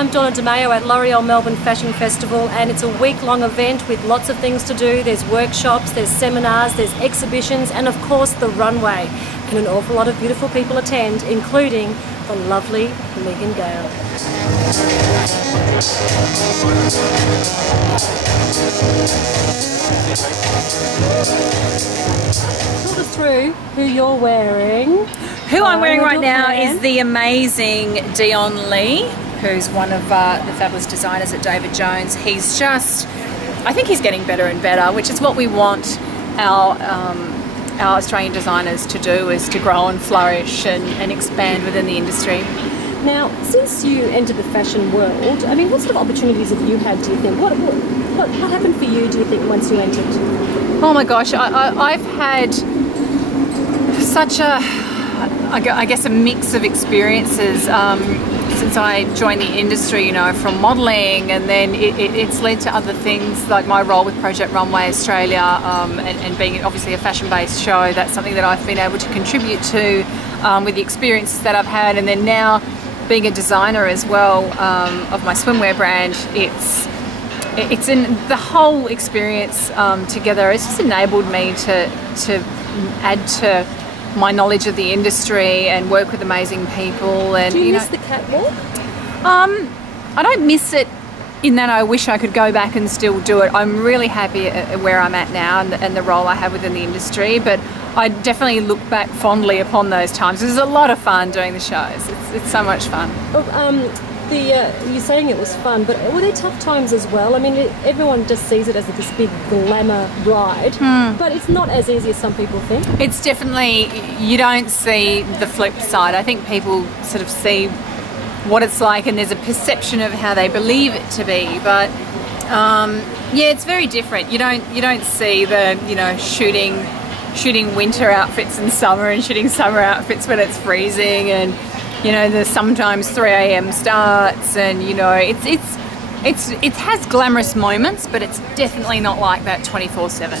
I'm Donna DeMayo at L'Oreal Melbourne Fashion Festival, and it's a week-long event with lots of things to do. There's workshops, there's seminars, there's exhibitions, and of course the runway. And an awful lot of beautiful people attend, including the lovely Megan Gale. Talk us through who you're wearing. Who I'm wearing right now is the amazing Dion Lee, who's one of the fabulous designers at David Jones. He's just, I think he's getting better and better, which is what we want our Australian designers to do, is to grow and flourish and expand within the industry. Now, since you entered the fashion world, I mean, what sort of opportunities have you had, do you think? What happened for you, do you think, once you entered? Oh my gosh, I've had such a, I guess, a mix of experiences since I joined the industry, you know, from modelling, and then it's led to other things like my role with Project Runway Australia, and being obviously a fashion-based show. That's something that I've been able to contribute to with the experiences that I've had, and then now being a designer as well of my swimwear brand. It's in the whole experience together. It's just enabled me to add to my knowledge of the industry and work with amazing people. And do you miss the catwalk? I don't miss it in that I wish I could go back and still do it. I'm really happy at where I'm at now and the role I have within the industry, but I definitely look back fondly upon those times. It was a lot of fun doing the shows. It's so much fun. You're saying it was fun, but were there tough times as well? I mean, everyone just sees it as this big glamour ride, but it's not as easy as some people think. It's definitely, you don't see the flip side. I think people sort of see what it's like, and there's a perception of how they believe it to be, but yeah, it's very different. You don't see the, you know, shooting winter outfits in summer and shooting summer outfits when it's freezing, and you know, there's sometimes 3 a.m. starts, and you know, it has glamorous moments, but it's definitely not like that 24/7.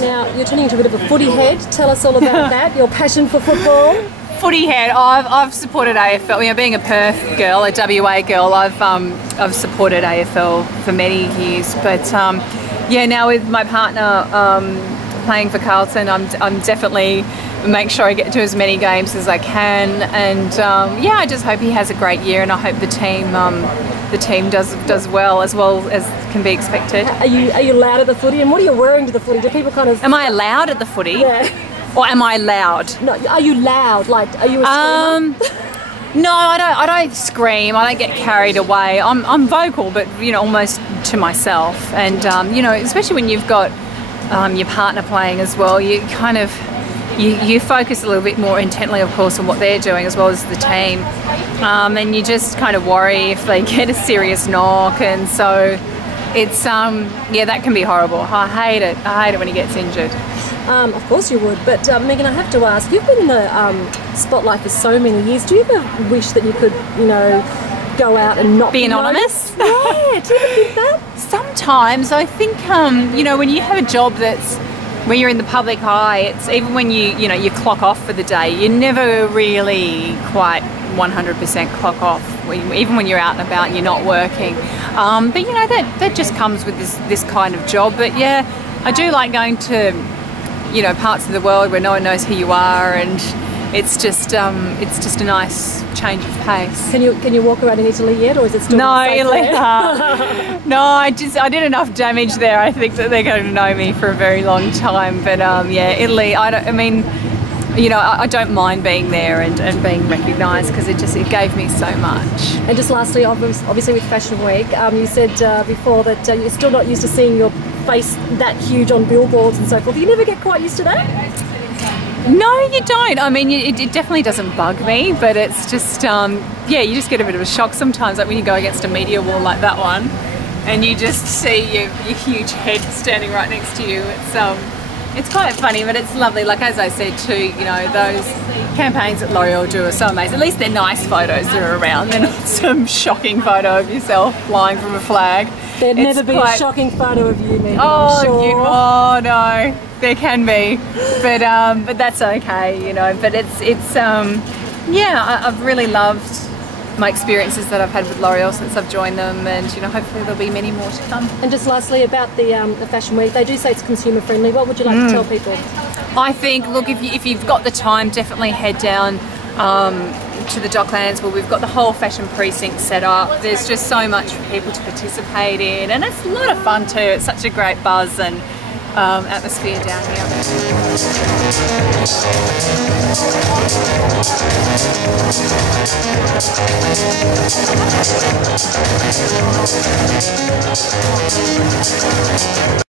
Now, you're turning into a bit of a footy head. Tell us all about that, your passion for football. Footy head. I've supported AFL. You know, being a Perth girl, a WA girl, I've supported AFL for many years. But yeah, now with my partner playing for Carlton, I'm definitely make sure I get to as many games as I can. And yeah, I just hope he has a great year, and I hope the team does well as can be expected. Are you loud at the footy, and what are you wearing to the footy? Do people kind of? Am I loud at the footy? Yeah. Or am I loud? No, are you loud? Like, are you a screamer? No, I don't scream. I don't get carried away. I'm vocal, but you know, almost to myself. And you know, especially when you've got your partner playing as well, you kind of you focus a little bit more intently, of course, on what they're doing as well as the team. And you just kind of worry if they get a serious knock, and so it's yeah, that can be horrible. I hate it. I hate it when he gets injured. Of course you would, but Megan, I have to ask, you've been in the spotlight for so many years. Do you ever wish that you could, you know, go out and not be anonymous? Yeah, do you ever think that? Sometimes. I think, you know, when you have a job that's where you're in the public eye, it's even when you know, you clock off for the day, you never really quite 100% clock off. Even when you're out and about and you're not working. But you know, that just comes with this kind of job. But yeah, I do like going to, you know, parts of the world where no one knows who you are, and it's just a nice change of pace. Can you walk around in Italy yet, or is it still no, safe Italy? there? No, I did enough damage there. I think that they're going to know me for a very long time. But yeah, Italy. I mean, you know, I don't mind being there and being recognised, because it gave me so much. And just lastly, obviously with Fashion Week, you said before that you're still not used to seeing your face that huge on billboards and so forth. You never get quite used to that? No, you don't. I mean, it definitely doesn't bug me, but it's just, yeah, you just get a bit of a shock sometimes, like when you go against a media wall like that one, and you just see your huge head standing right next to you. It's quite funny, but it's lovely. Like, as I said too, you know, those campaigns that L'Oreal do are so amazing. At least they're nice photos that are around. They're not some shocking photo of yourself flying from a flag. There'd never be a shocking photo of you, Megan, oh, I'm sure. oh no, there can be, but that's okay, you know. But it's yeah, I've really loved my experiences that I've had with L'Oreal since I've joined them, and you know, hopefully there'll be many more to come. And just lastly about the Fashion Week, they do say it's consumer friendly. What would you like to tell people? I think, look, if you've got the time, definitely head down to the Docklands, where we've got the whole fashion precinct set up. There's just so much for people to participate in, and it's a lot of fun too. It's such a great buzz and atmosphere down here.